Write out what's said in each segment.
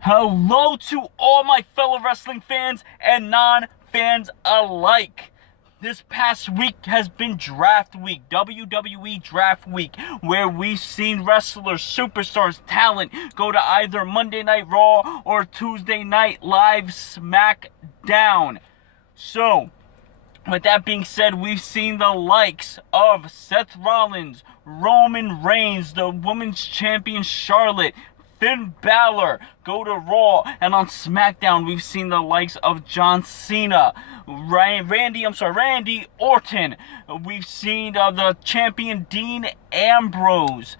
Hello to all my fellow wrestling fans and non-fans alike. This past week has been draft week, WWE draft week, where we've seen wrestlers, superstars, talent go to either Monday Night Raw or Tuesday Night Live SmackDown. So, with that being said, we've seen the likes of Seth Rollins, Roman Reigns, the Women's Champion Charlotte, Finn Balor go to Raw, and on SmackDown we've seen the likes of John Cena, Randy Orton. We've seen the champion Dean Ambrose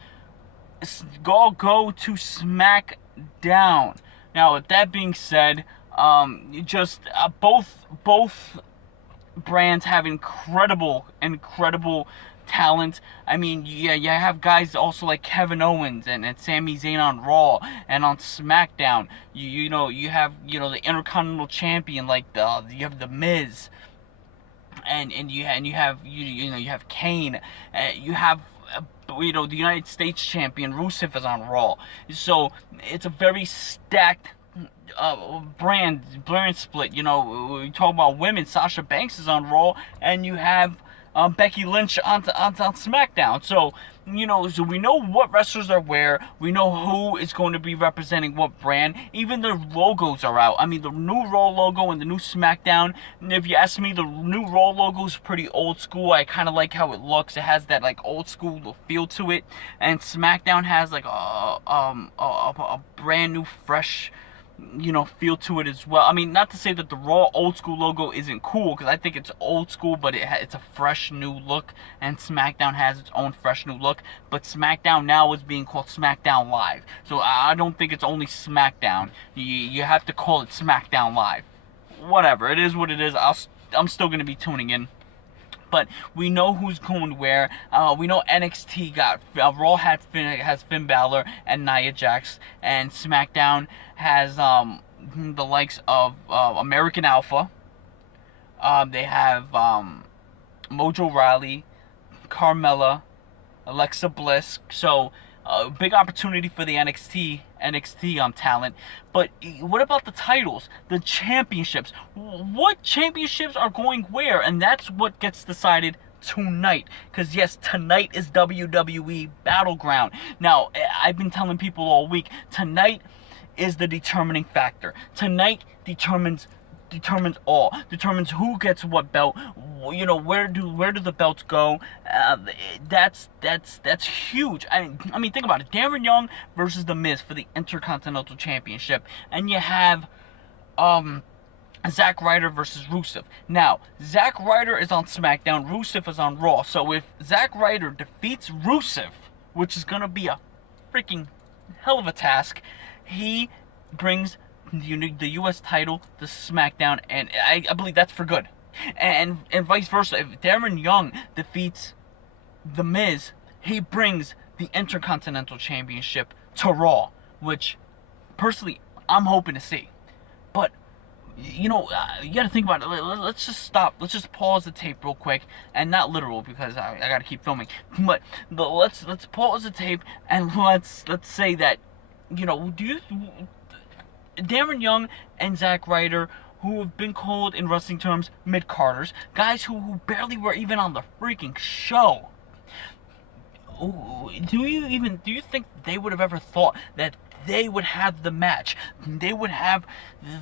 all go to SmackDown. Now, with that being said, both brands have incredible talent. I mean, yeah, you have guys also like Kevin Owens and Sami Zayn on Raw, and on SmackDown, you have the Intercontinental Champion like you have the Miz, and you have Kane, you have the United States Champion Rusev is on Raw. So it's a very stacked brand split. We talk about women. Sasha Banks is on Raw, and you have Becky Lynch on SmackDown. So so we know what wrestlers are where. We know who is going to be representing what brand. Even the logos are out. I mean, the new Raw logo and the new SmackDown. If you ask me, the new Raw logo is pretty old school. I kind of like how it looks. It has that like old school feel to it, and SmackDown has like a brand new, fresh feel to it as well. I mean, not to say that the Raw old school logo isn't cool, because I think it's old school, but it's a fresh new look, and SmackDown has its own fresh new look. But SmackDown now is being called SmackDown Live, so I don't think it's only SmackDown. You have to call it SmackDown Live. Whatever, it is what it is. I'm still going to be tuning in. But we know who's going where. We know NXT got Raw has Finn Balor and Nia Jax, and SmackDown has the likes of American Alpha. They have Mojo Rawley, Carmella, Alexa Bliss. So big opportunity for the NXT talent. But what about the titles, the championships? What championships are going where? And that's what gets decided tonight. Because yes, tonight is WWE Battleground. Now, I've been telling people all week, tonight is the determining factor. Tonight determines who gets what belt. Where do the belts go? That's huge. I mean, think about it. Darren Young versus The Miz for the Intercontinental Championship, and you have Zack Ryder versus Rusev. Now, Zack Ryder is on SmackDown, Rusev is on Raw. So if Zack Ryder defeats Rusev, which is gonna be a freaking hell of a task, he brings the U.S. title to SmackDown, and I believe that's for good. And vice versa. If Darren Young defeats The Miz, he brings the Intercontinental Championship to Raw, which personally I'm hoping to see. But you gotta think about it. Let's just stop. Let's just pause the tape real quick, and not literal because I gotta keep filming. But let's pause the tape and let's say that Darren Young and Zack Ryder, who have been called in wrestling terms mid-carders, guys who barely were even on the freaking show. Do you think they would have ever thought that they would have the match? They would have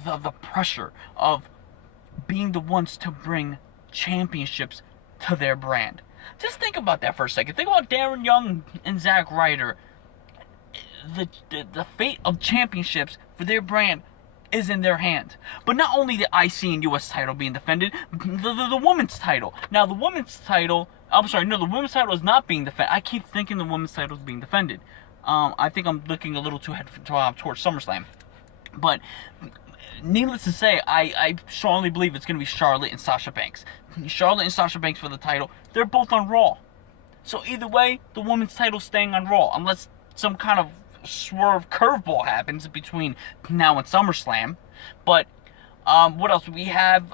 the pressure of being the ones to bring championships to their brand. Just think about that for a second. Think about Darren Young and Zack Ryder. The fate of championships for their brand is in their hands. But not only the IC and US title being defended, the women's title. Now, the women's title, the women's title is not being defended. I keep thinking the women's title is being defended. I think I'm looking a little too ahead towards SummerSlam. But needless to say, I strongly believe it's going to be Charlotte and Sasha Banks. Charlotte and Sasha Banks for the title. They're both on Raw. So either way, the women's title's staying on Raw, unless some kind of swerve curveball happens between now and SummerSlam. But what else? We have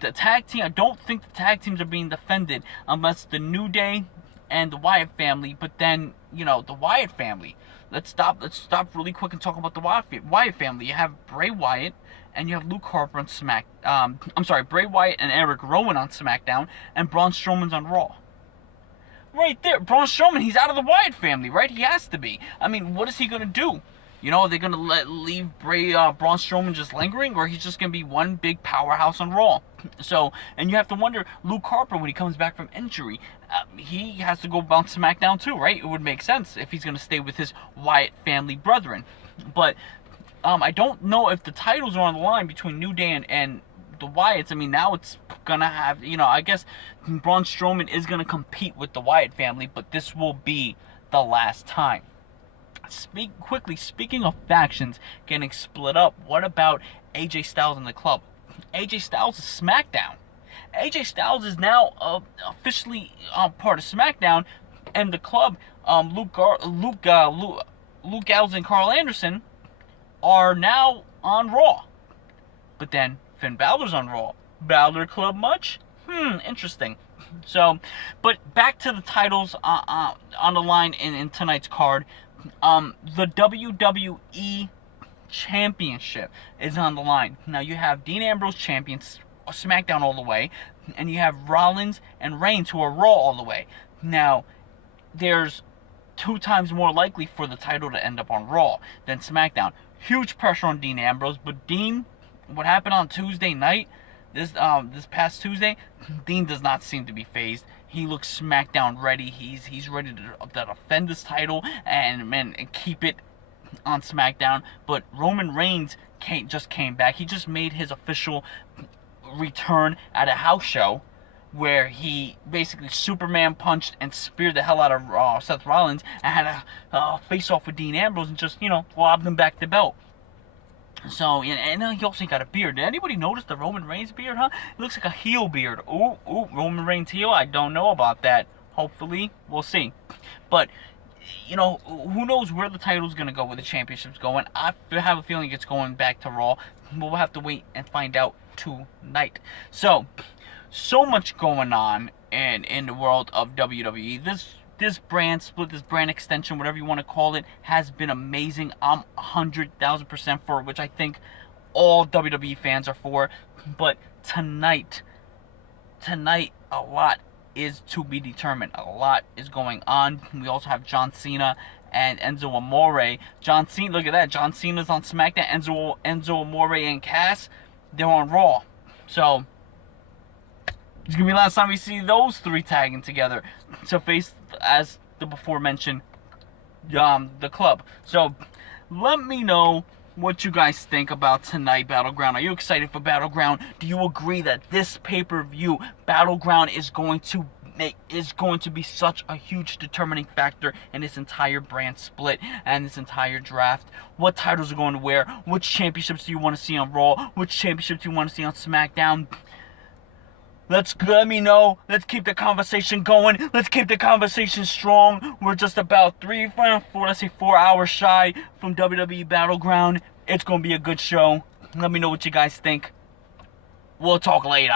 the tag team. I don't think the tag teams are being defended unless the New Day and the Wyatt family. But then, the Wyatt family, let's stop really quick and talk about the Wyatt family. You have Bray Wyatt and you have Luke Harper on Bray Wyatt and Eric Rowan on SmackDown, and Braun Strowman's on Raw. Right there, Braun Strowman, he's out of the Wyatt family, right? He has to be. I mean, what is he gonna do? You know, are they gonna leave Braun Strowman just lingering, or he's just gonna be one big powerhouse on Raw? So, and you have to wonder, Luke Harper, when he comes back from injury, he has to go bounce SmackDown too, right? It would make sense if he's gonna stay with his Wyatt family brethren. But I don't know if the titles are on the line between New Day and the Wyatts. I mean, now it's gonna have, you know, I guess Braun Strowman is gonna compete with the Wyatt family, but this will be the last time. Speaking of factions getting split up, what about AJ Styles and the club? AJ Styles is SmackDown. AJ Styles is now officially part of SmackDown, and the club, Luke Gallows and Carl Anderson, are now on Raw. But then Finn Balor's on Raw. Balor Club much? Interesting. So, but back to the titles on the line in tonight's card. The WWE Championship is on the line. Now you have Dean Ambrose champions, SmackDown all the way, and you have Rollins and Reigns who are Raw all the way. Now, there's 2 times more likely for the title to end up on Raw than SmackDown. Huge pressure on Dean Ambrose, but Dean, what happened on Tuesday night, this past Tuesday, Dean does not seem to be phased. He looks SmackDown ready. He's ready to defend this title and keep it on SmackDown. But Roman Reigns just came back. He just made his official return at a house show where he basically Superman punched and speared the hell out of Seth Rollins and had a face-off with Dean Ambrose and just, you know, lobbed him back the belt. So, and he also got a beard. Did anybody notice the Roman Reigns beard, huh? It looks like a heel beard. Ooh, Roman Reigns heel? I don't know about that. Hopefully, we'll see. But, you know, who knows where the title's going to go, where the championship's going. I have a feeling it's going back to Raw. But we'll have to wait and find out tonight. So much going on in the world of WWE. This brand split, this brand extension, whatever you want to call it, has been amazing. I'm 100,000% for it, which I think all WWE fans are for. But tonight, a lot is to be determined. A lot is going on. We also have John Cena and Enzo Amore. John Cena, look at that. John Cena's on SmackDown. Enzo Amore and Cass, they're on Raw. So it's going to be the last time we see those 3 tagging together to face, as the before mentioned, the club. So let me know what you guys think about tonight, Battleground. Are you excited for Battleground? Do you agree that this pay-per-view, Battleground, is going to be such a huge determining factor in this entire brand split and this entire draft? What titles are going to wear? Which championships do you want to see on Raw? Which championships do you want to see on SmackDown? Let me know. Let's keep the conversation going. Let's keep the conversation strong. We're just about 4 hours shy from WWE Battleground. It's going to be a good show. Let me know what you guys think. We'll talk later.